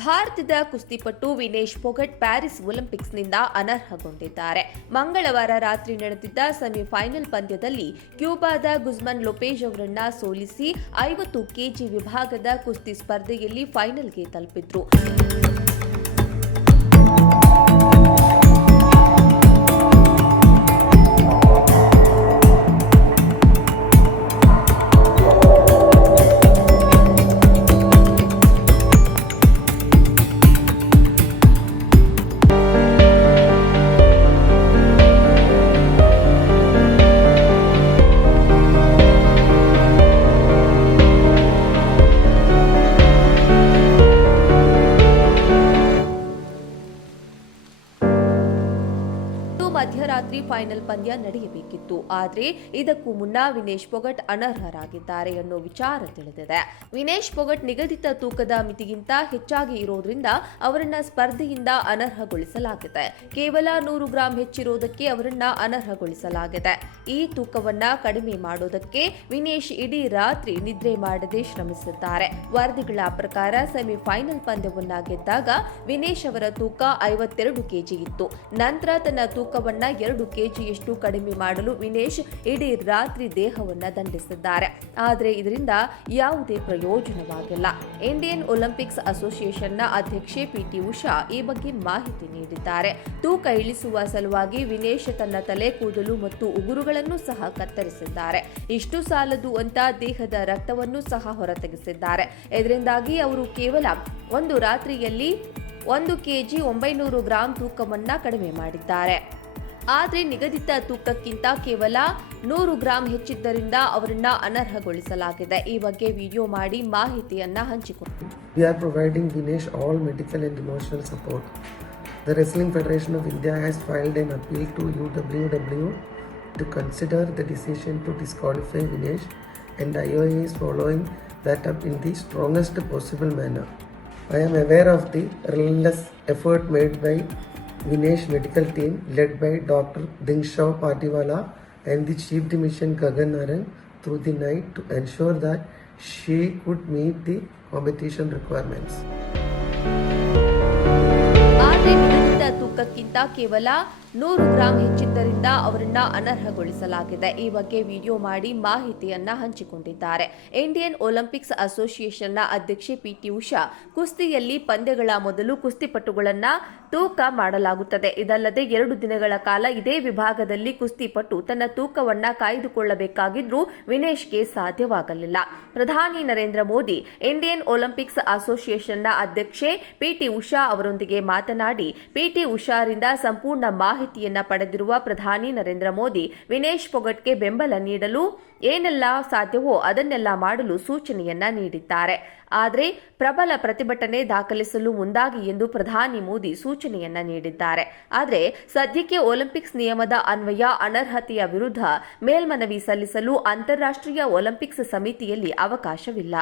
ಭಾರತದ ಕುಸ್ತಿಪಟು ವಿನೇಶ್ ಫೋಗಟ್ ಪ್ಯಾರಿಸ್ ಒಲಿಂಪಿಕ್ಸ್ನಿಂದ ಅನರ್ಹಗೊಂಡಿದ್ದಾರೆ. ಮಂಗಳವಾರ ರಾತ್ರಿ ನಡೆದಿದ್ದ ಸೆಮಿಫೈನಲ್ ಪಂದ್ಯದಲ್ಲಿ ಕ್ಯೂಬಾದ ಗುಜ್ಮನ್ ಲೊಪೇಜ್ ಅವರನ್ನ ಸೋಲಿಸಿ 50 ಕೆಜಿ ವಿಭಾಗದ ಕುಸ್ತಿ ಸ್ಪರ್ಧೆಯಲ್ಲಿ ಫೈನಲ್ಗೆ ತಲುಪಿದ್ರು. ಮಧ್ಯರಾತ್ರಿ ಫೈನಲ್ ಪಂದ್ಯ ನಡೆಯಬೇಕಿತ್ತು. ಆದರೆ ಇದಕ್ಕೂ ಮುನ್ನ ವಿನೇಶ್ ಫೋಗಟ್ ಅನರ್ಹರಾಗಿದ್ದಾರೆ ಅನ್ನೋ ವಿಚಾರ ತಿಳಿದಿದೆ. ವಿನೇಶ್ ಫೋಗಟ್ ನಿಗದಿತ ತೂಕದ ಮಿತಿಗಿಂತ ಹೆಚ್ಚಾಗಿ ಇರೋದ್ರಿಂದ ಅವರನ್ನ ಸ್ಪರ್ಧೆಯಿಂದ ಅನರ್ಹಗೊಳಿಸಲಾಗಿದೆ. ಕೇವಲ 100 ಗ್ರಾಂ ಹೆಚ್ಚಿರೋದಕ್ಕೆ ಅವರನ್ನ ಅನರ್ಹಗೊಳಿಸಲಾಗಿದೆ. ಈ ತೂಕವನ್ನ ಕಡಿಮೆ ಮಾಡೋದಕ್ಕೆ ವಿನೇಶ್ ಇಡೀ ರಾತ್ರಿ ನಿದ್ರೆ ಮಾಡದೆ ಶ್ರಮಿಸಿದ್ದಾರೆ. ವರದಿಗಳ ಪ್ರಕಾರ ಸೆಮಿಫೈನಲ್ ಪಂದ್ಯವನ್ನ ಗೆದ್ದಾಗ ವಿನೇಶ್ ಅವರ ತೂಕ 52 ಕೆಜಿ ಇತ್ತು. ನಂತರ ತನ್ನ ತೂಕವನ್ನ 2 ಕೆಜಿಯಷ್ಟು ಕಡಿಮೆ ಮಾಡಲು ವಿನೇಶ್ ಇಡೀ ರಾತ್ರಿ ದೇಹವನ್ನ ದಂಡಿಸಿದ್ದಾರೆ. ಆದರೆ ಇದರಿಂದ ಯಾವುದೇ ಪ್ರಯೋಜನವಾಗಿಲ್ಲ. ಇಂಡಿಯನ್ ಒಲಿಂಪಿಕ್ಸ್ ಅಸೋಸಿಯೇಷನ್ನ ಅಧ್ಯಕ್ಷೆ ಪಿಟಿ ಉಷಾ ಈ ಬಗ್ಗೆ ಮಾಹಿತಿ ನೀಡಿದ್ದಾರೆ. ತೂಕ ಇಳಿಸುವ ಸಲುವಾಗಿ ವಿನೇಶ್ ತನ್ನ ತಲೆ ಕೂದಲು ಮತ್ತು ಉಗುರುಗಳನ್ನು ಸಹ ಕತ್ತರಿಸಿದ್ದಾರೆ. ಇಷ್ಟು ಸಾಲದು ಅಂತ ದೇಹದ ರಕ್ತವನ್ನು ಸಹ ಹೊರತೆಗೆಸಿದ್ದಾರೆ. ಇದರಿಂದಾಗಿ ಅವರು ಕೇವಲ ಒಂದು ರಾತ್ರಿಯಲ್ಲಿ 1 ಕೆಜಿ 900 ಗ್ರಾಂ ತೂಕವನ್ನ ಕಡಿಮೆ ಮಾಡಿದ್ದಾರೆ. ಆದರೆ ನಿಗದಿತ ತೂಕಕ್ಕಿಂತ ಕೇವಲ 100 ಗ್ರಾಂ ಹೆಚ್ಚಿದ್ದರಿಂದ ಅವರನ್ನ ಅನರ್ಹಗೊಳಿಸಲಾಗಿದೆ. ಈ ಬಗ್ಗೆ ವಿಡಿಯೋ ಮಾಡಿ ಮಾಹಿತಿಯನ್ನ ಹಂಚಿಕೊಂಡಿದ್ದಾರೆ. We are providing Vinesh all medical and emotional support. The Wrestling Federation of India has filed an appeal to UWW to consider the decision to disqualify Vinesh, and IOA is following that up in the strongest possible manner. I am aware of the relentless effort made by Vinesh medical team led by Dr. Dingshaw Patiwala and the Chief Dimission Gagan Naran through the night to ensure that she could meet the competition requirements. ಆದರೆ ನಿಗದಿತ ತೂಕಕ್ಕಿಂತ ಕೇವಲ 100 gram ಹೆಚ್ಚಿದ್ದರಿಂದ ಅವರನ್ನ ಅನರ್ಹಗೊಳಿಸಲಾಗಿದೆ. ಈ ಬಗ್ಗೆ video ಮಾಡಿ ಮಾಹಿತಿಯನ್ನ ಹಂಚಿಕೊಂಡಿದ್ದಾರೆ. Indian Olympics ಅಸೋಸಿಯೇಷನ್ನ ಅಧ್ಯಕ್ಷೆ ಪಿಟಿ ಉಷಾ, ಕುಸ್ತಿಯಲ್ಲಿ ಪಂದ್ಯಗಳ ಮೊದಲು ಕುಸ್ತಿಪಟುಗಳನ್ನ ತೂಕ ಮಾಡಲಾಗುತ್ತದೆ. ಇದಲ್ಲದೆ 2 ದಿನಗಳ ಕಾಲ ಇದೇ ವಿಭಾಗದಲ್ಲಿ ಕುಸ್ತಿಪಟು ತನ್ನ ತೂಕವನ್ನ ಕಾಯ್ದುಕೊಳ್ಳಬೇಕಾಗಿದ್ರೂ ವಿನೇಶ್ಗೆ ಸಾಧ್ಯವಾಗಲಿಲ್ಲ. ಪ್ರಧಾನಿ ನರೇಂದ್ರ ಮೋದಿ ಇಂಡಿಯನ್ ಒಲಿಂಪಿಕ್ಸ್ ಅಸೋಸಿಯೇಷನ್ನ ಅಧ್ಯಕ್ಷೆ ಪಿಟಿ ಉಷಾ ಅವರೊಂದಿಗೆ ಮಾತನಾಡಿ ಪಿಟಿ ಉಷಾರಿಂದ ಸಂಪೂರ್ಣ ಮಾಹಿತಿಯನ್ನ ಪಡೆದಿರುವ ಪ್ರಧಾನಿ ನರೇಂದ್ರ ಮೋದಿ ವಿನೇಶ್ ಫೋಗಟ್ಗೆ ಬೆಂಬಲ ನೀಡಲು ಏನೆಲ್ಲ ಸಾಧ್ಯವೋ ಅದನ್ನೆಲ್ಲ ಮಾಡಲು ಸೂಚನೆಯನ್ನ ನೀಡಿದ್ದಾರೆ. ಆದರೆ ಪ್ರಬಲ ಪ್ರತಿಭಟನೆ ದಾಖಲಿಸಲು ಮುಂದಾಗಿ ಎಂದು ಪ್ರಧಾನಿ ಮೋದಿ ಸೂಚನೆಯನ್ನ ನೀಡಿದ್ದಾರೆ. ಆದರೆ ಸದ್ಯಕ್ಕೆ ಒಲಿಂಪಿಕ್ಸ್ ನಿಯಮದ ಅನ್ವಯ ಅನರ್ಹತೆಯ ವಿರುದ್ಧ ಮೇಲ್ಮನವಿ ಸಲ್ಲಿಸಲು ಅಂತಾರಾಷ್ಟ್ರೀಯ ಒಲಿಂಪಿಕ್ಸ್ ಸಮಿತಿಯಲ್ಲಿ ಅವಕಾಶವಿಲ್ಲ.